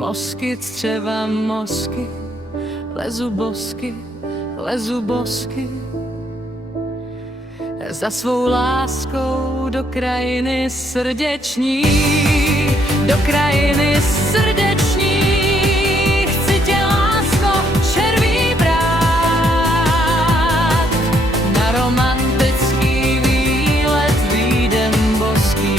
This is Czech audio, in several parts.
Mosky, střeva, mosky, lezu bosky. Za svou láskou do krajiny srdeční, do krajiny srdeční. Chci tě, lásko, červí brát, na romantický výlet výjdem boský.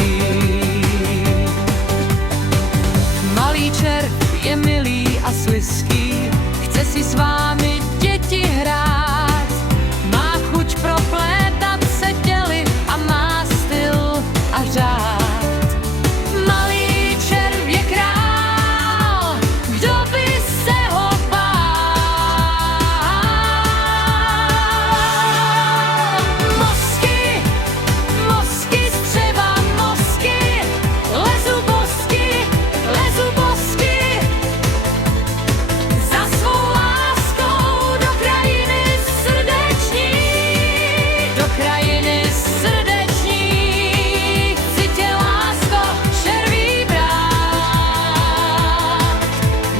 Malý červ je milý a slizký, chce si s vámi děti hrát, má chuť proplétat se těly a má styl a řád. Malý červ je král, kdo by se ho bál. Mosky, mosky, střeva, mosky, lezu bosky, za svou láskou do krajiny srdeční, do krajiny srdeční. Chci tě, lásko, červí brát,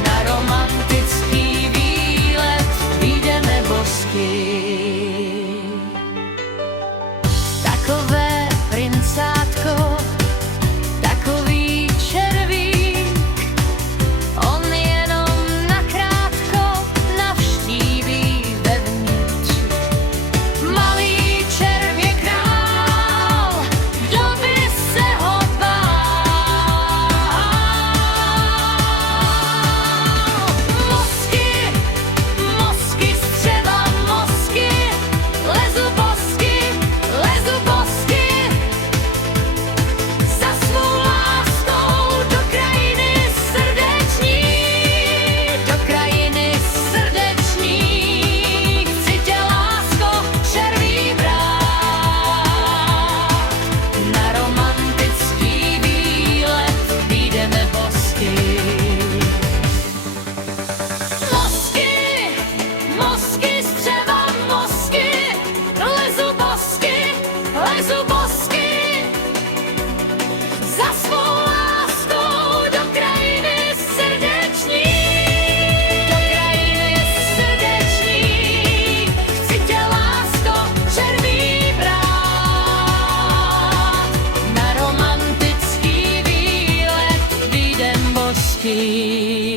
na romantický výlet vyjdeme bosky. Takové princátko, takový červík, on jenom nakrátko navštíví vevnitř. Malý červ je král, kdo by se ho bál. Mosky, mosky, střeva, mosky, lezu bosky, za svou láskou do krajiny srdeční, do krajiny srdeční. Chci tě, lásko, červí brát, na romantický výlet vyjdeme bosky. Mosky, mosky, střeva, mosky, lezu bosky, za svou láskou do krajiny srdeční, do krajiny srdeční. Chci tě, lásko, červí brát, na romantický výlet vyjdem bosky.